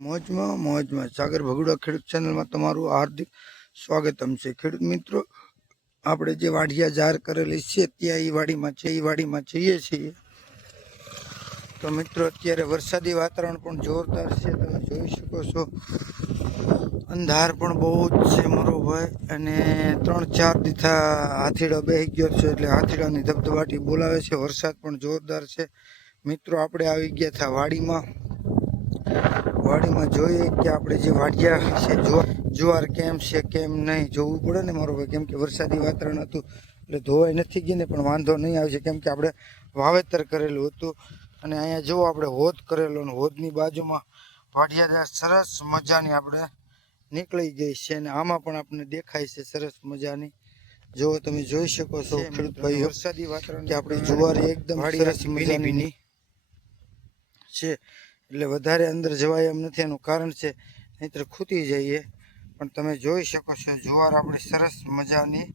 મોજમાં મોજમાં. સાગર ભગુડા ખેડૂત ચેનલમાં તમારું હાર્દિક સ્વાગતમ છે. ખેડૂત મિત્રો, આપણે જે વાઢિયા જાહેર કરેલી છે, ત્યાં એ વાડીમાં છે એ વાડીમાં જઈએ છીએ. તો મિત્રો, અત્યારે વરસાદી વાતાવરણ પણ જોરદાર છે. તમે જોઈ શકો છો. અંધાર પણ બહુ જ છે મારો ભાઈ. અને ત્રણ, ચાર દીથા હાથીડો બેસી ગયો છે એટલે હાથીડાની ધબધબાટી બોલાવે છે. વરસાદ પણ જોરદાર છે. મિત્રો, આપણે આવી ગયા હતા વાડીમાં. વાડીમાં જોઈએ કે આપણે જે વાડિયા છે જુવાર કેમ છે કેમ નહીં જોવું પડે ને મારો ભાઈ. કેમ કે વરસાદી વાતાવરણ હતું એટલે ધોવાઈ નથી ગઈ ને પણ વાંધો નહીં આવશે કેમ કે આપણે વાવેતર કરેલું હતું અને અહીંયા જુઓ આપણે હોદ કરેલો અને હોદની બાજુમાં વાડિયા સરસ મજાની આપણે નીકળી ગઈ છે અને આમાં પણ આપણને દેખાય છે સરસ મજાની. જો તમે જોઈ શકો છો ખેડૂત ભાઈઓ વરસાદી વાતાવરણ કે આપણી જુવાર એકદમ સરસ મજાની છે. એટલે વધારે અંદર જવાય એમ નથી. એનું કારણ છે, નહીંતર ખૂટી જઈએ. પણ તમે જોઈ શકો છો, જુવાર આપણે સરસ મજાની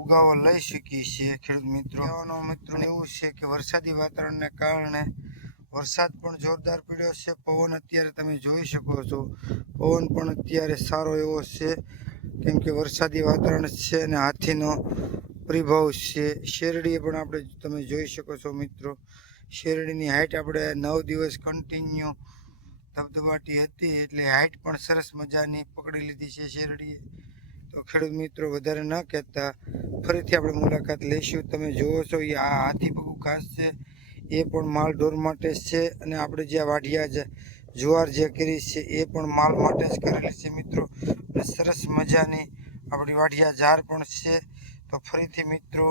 ઉગાવો લઈ શકીએ છીએ ખેડૂત મિત્રો. મિત્રો એવું છે કે વરસાદી વાતાવરણને કારણે વરસાદ પણ જોરદાર પડ્યો છે. પવન અત્યારે તમે જોઈ શકો છો. પવન પણ અત્યારે સારો એવો છે, કેમ કે વરસાદી વાતાવરણ છે અને હાથીનો પ્રભાવ છે. શેરડીએ પણ આપણે તમે જોઈ શકો છો મિત્રો. શેરડીની હાઇટ આપણે નવ દિવસ કન્ટિન્યુ ધબધબાટી હતી, એટલે હાઇટ પણ સરસ મજાની પકડી લીધી છે શેરડીએ. તો ખેડૂત મિત્રો, વધારે ન કહેતા, ફરીથી આપણે મુલાકાત લઈશું. તમે જુઓ છો એ આ હાથી ઘાસ છે. એ પણ માલ ઢોર માટે જ છે, અને આપણે જે વાઢિયા જુવાર જે કરી છે, એ પણ માલ માટે જ કરેલી છે મિત્રો. સરસ મજાની આપણી વાઢિયા ઝાર પણ છે. તો ફરીથી મિત્રો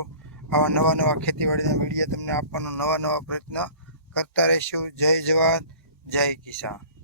આવા નવા નવા ખેતીવાડીના વીડિયો તમને આપવાનો નવા નવા પ્રયત્ન કરતા રહીશું. જય જવાન, જય કિસાન.